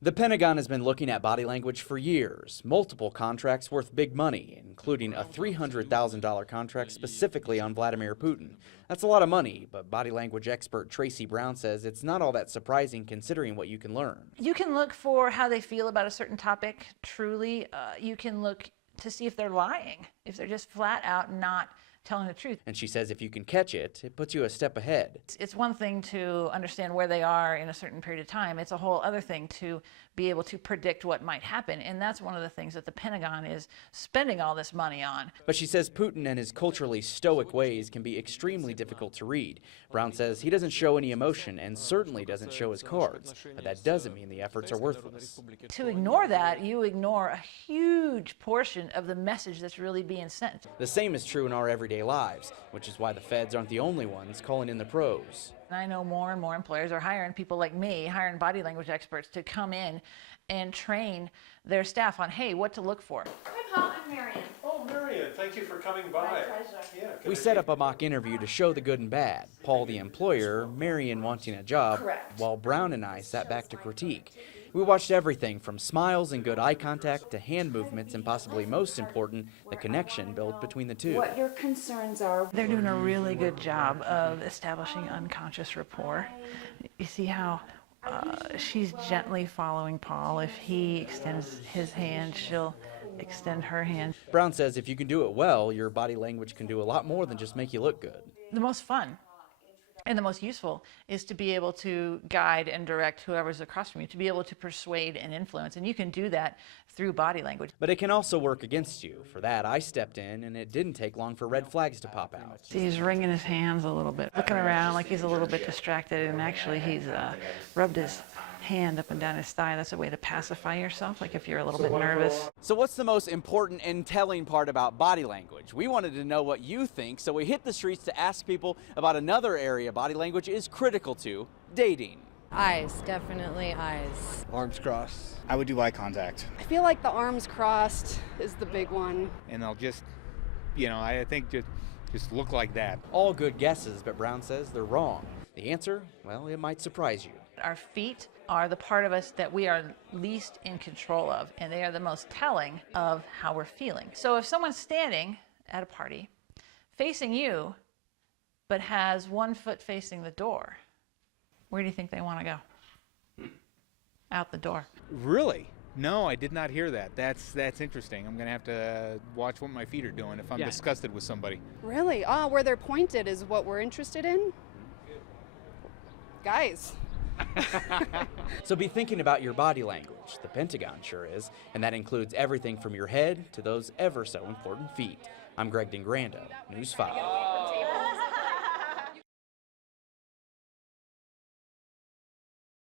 The Pentagon has been looking at body language for years, multiple contracts worth big money, including a $300,000 contract specifically on Vladimir Putin. That's a lot of money, but body language expert Tracy Brown says it's not all that surprising considering what you can learn. You can look for how they feel about a certain topic, truly. You can look to see if they're lying, if they're just flat out not telling the truth. And she says if you can catch it, it puts you a step ahead. It's one thing to understand where they are in a certain period of time. It's a whole other thing to be able to predict what might happen. And that's one of the things that the Pentagon is spending all this money on. But she says Putin and his culturally stoic ways can be extremely difficult to read. Brown says he doesn't show any emotion and certainly doesn't show his cards. But that doesn't mean the efforts are worthless. To ignore that, you ignore a huge portion of the message that's really being sent. The same is true in our everyday lives, which is why the feds aren't the only ones calling in the pros. I know more and more employers are hiring people like me, hiring body language experts to come in and train their staff on, hey, what to look for. Hi, Paul. I'm Marion. Oh, Marion, thank you for coming by. My pleasure. Yeah, We set up a mock interview to show the good and bad. Paul, the employer, Marion wanting a job, Correct. while Brown and I sat back to critique. We watched everything from smiles and good eye contact to hand movements and possibly most important, the connection built between the two. What your concerns are. They're doing a really good job of establishing unconscious rapport. You see how she's gently following Paul. If he extends his hand, she'll extend her hand. Brown says if you can do it well, your body language can do a lot more than just make you look good. The most fun and the most useful is to be able to guide and direct whoever's across from you, to be able to persuade and influence. And you can do that through body language. But it can also work against you. For that, I stepped in, and it didn't take long for red flags to pop out. See, he's wringing his hands a little bit, looking around like he's a little bit distracted, and actually he's rubbed his hand up and down his thigh. That's a way to pacify yourself, like if you're a little bit nervous. So what's the most important and telling part about body language? We wanted to know what you think, so we hit the streets to ask people about another area body language is critical to, dating. Eyes, definitely eyes. Arms crossed. I would do eye contact. I feel like the arms crossed is the big one. And they'll just, I think just look like that. All good guesses, but Brown says they're wrong. The answer, well, it might surprise you. Our feet are the part of us that we are least in control of, and they are the most telling of how we're feeling. So if someone's standing at a party facing you, but has one foot facing the door, where do you think they want to go? Out the door. Really? No, I did not hear that. That's interesting. I'm gonna have to watch what my feet are doing if I'm disgusted with somebody. Really? Where they're pointed is what we're interested in? Guys. So be thinking about your body language. The Pentagon sure is, and that includes everything from your head to those ever so important feet. I'm Greg Dingrando, News 5.